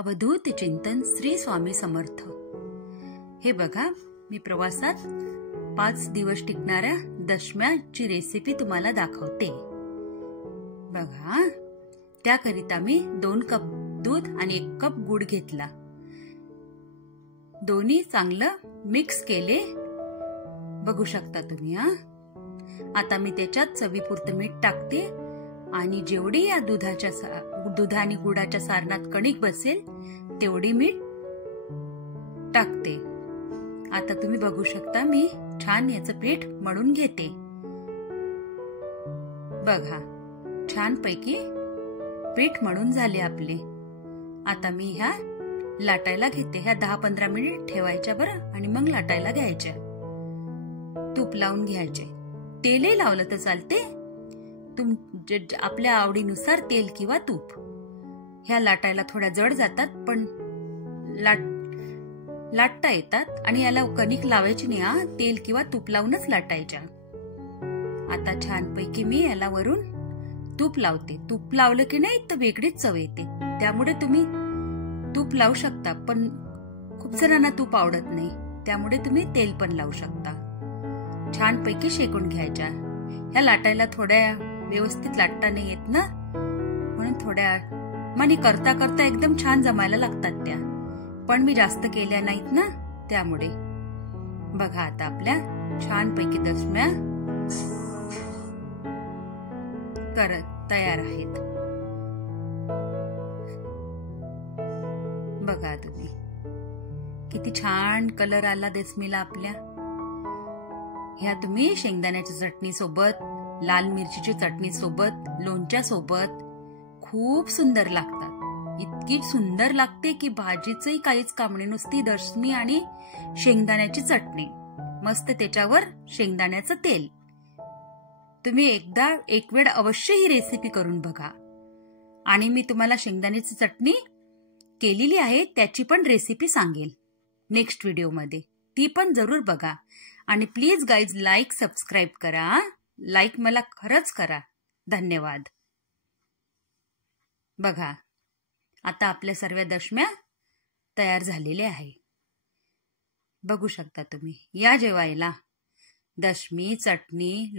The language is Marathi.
अवधूत चिंतन श्री स्वामी समर्थ। हे बघा, मी प्रवासात 5 दिवस टिकणाऱ्या दशम्याची रेसिपी तुम्हाला दाखवते। बघा, त्याकरिता मी 2 कप दूध आणि 1 कप गुड घेतला। दोन्ही चांगलं मिक्स केले, बघू शकता तुम्ही। आता मी त्याच्यात चवीपुरतं मीठ टाकते आणि जेवढी या दूध आणि गुडाच्या सारणात कणिक बसेल तेवढी मीठ टाकते। आता तुम्ही बघू शकता, मी छान याचं पीठ मळून घेते। बघा, छान पैकी पीठ मळून झाले आपले। आता मी ह्या लाटायला घेते। ह्या 10-15 मिनिट ठेवायच्या बरं, आणि मग लाटायला घ्यायच्या। तूप लावून घ्यायचे, तेलही लावलं तर चालते, आपल्या आवडीनुसार तेल किंवा तूप। ह्या लाटायला थोड्या जड जातात, पण लाटता येतात। आणि याला कणिक लावायची नाही, तेल किंवा तूप लावूनच लाटायच्या। आता छानपैकी मी याला वरून तूप लावते। तूप लावलं की नाही तर वेगळीच चव येते, त्यामुळे तुम्ही तूप लावू शकता, पण खूप जणांना तूप आवडत नाही, त्यामुळे तुम्ही तेल पण लावू शकता। छानपैकी शेकून घ्यायच्या। ह्या लाटायला थोड्या व्यवस्थित लाटता नाही येत ना, म्हणून थोड्या मनी करता करता एकदम छान जमायला लागतात त्या, पण मी जास्त केल्या नाहीत ना, त्यामुळे। बघा, आता आपल्या छानपैकी दशम्या तयार आहेत। बघा तुम्ही, किती छान कलर आला दशमीला आपल्या। ह्या तुम्ही शेंगदाण्याच्या चटणी सोबत, लाल मिरचीची चटणी सोबत, लोणच्या सोबत खूप सुंदर लागतात। इतकी सुंदर लागते की भाजीचंही काहीच काम नाही, नुसती दशमी आणि शेंगदाण्याची चटणी, मस्त त्याच्यावर शेंगदाण्याचं तेल। तुम्ही एक वेळ अवश्य ही रेसिपी करून बघा। आणि मी तुम्हाला शेंगदाण्याची चटणी केलेली आहे त्याची पण रेसिपी सांगेल नेक्स्ट व्हिडिओमध्ये, ती पण जरूर बघा। आणि प्लीज गाईज, लाईक सबस्क्राईब करा। लाईक मला खरंच करा, धन्यवाद। बघा, आता आपल्या सर्व दशम्या तयार झालेल्या आहे, बघू शकता तुम्ही। या जेवायला दशमी, चटणी,